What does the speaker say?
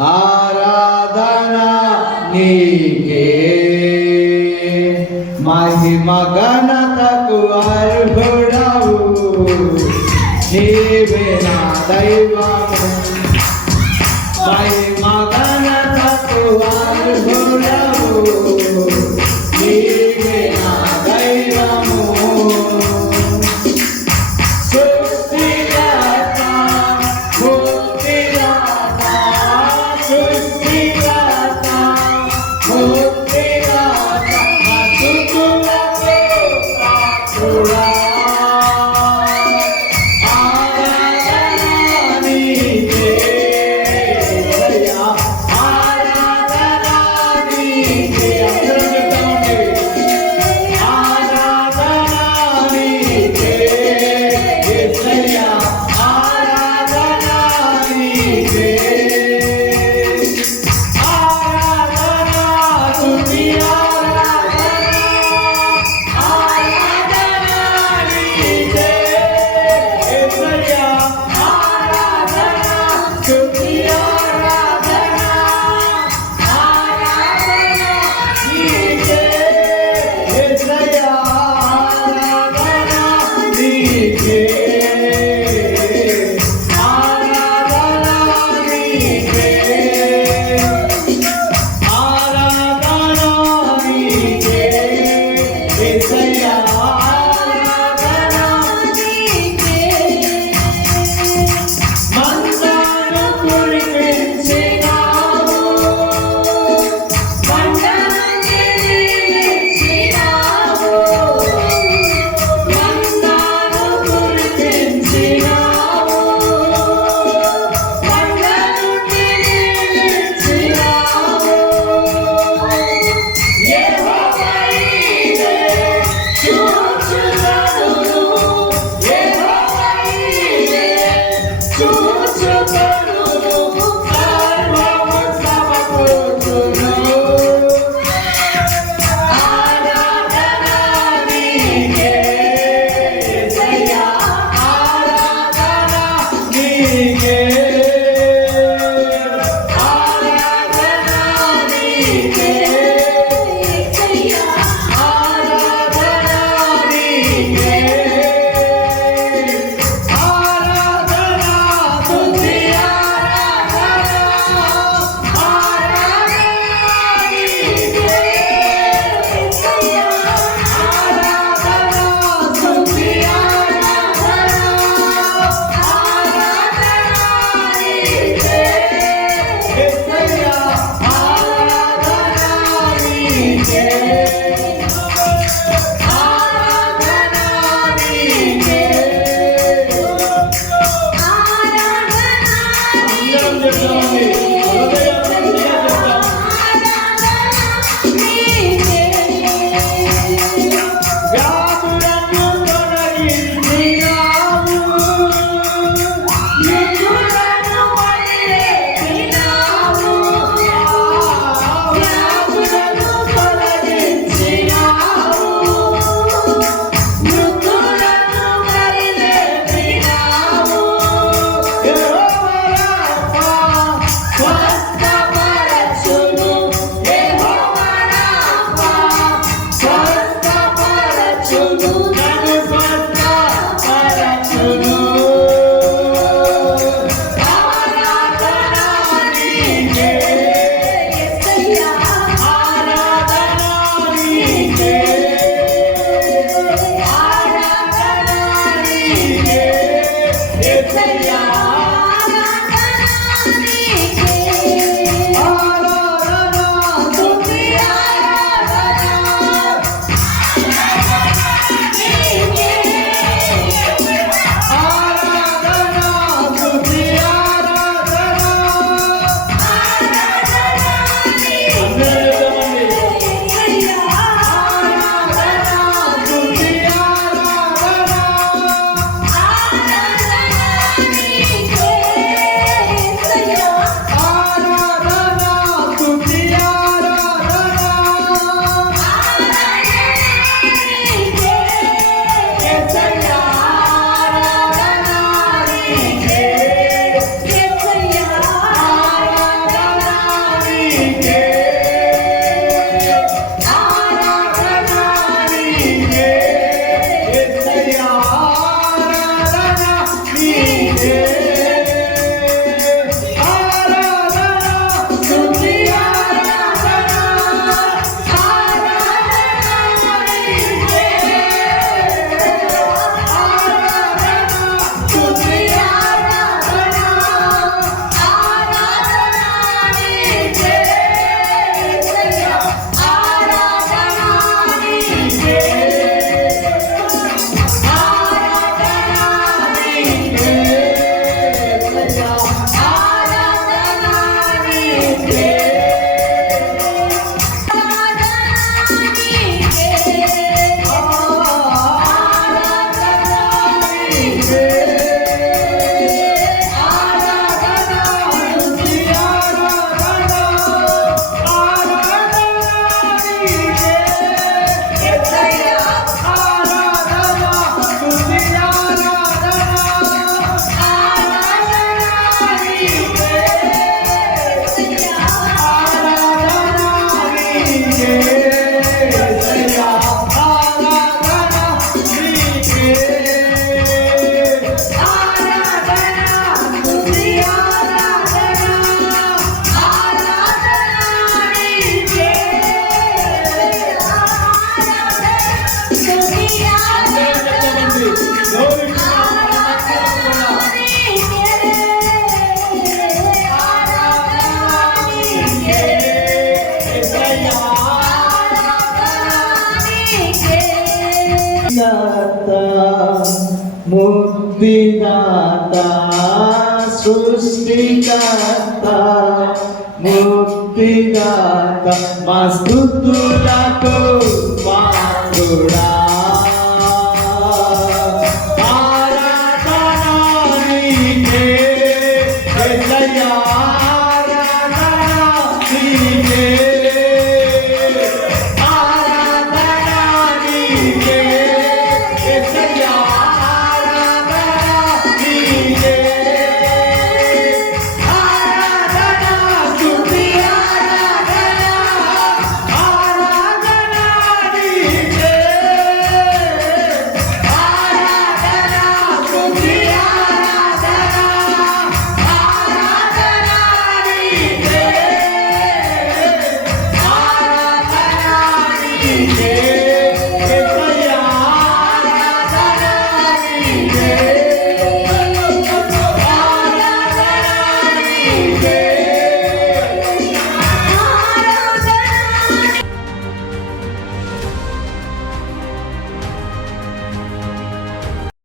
ఆరాధనా నీకే. మహిమ గణతకు అర్హుడవు. నీవే నా దైవము. 骄 దాత ముక్తిదాత సృష్టికర్త ముక్తిదాత మా స్థుతులకు పాత్రుడా.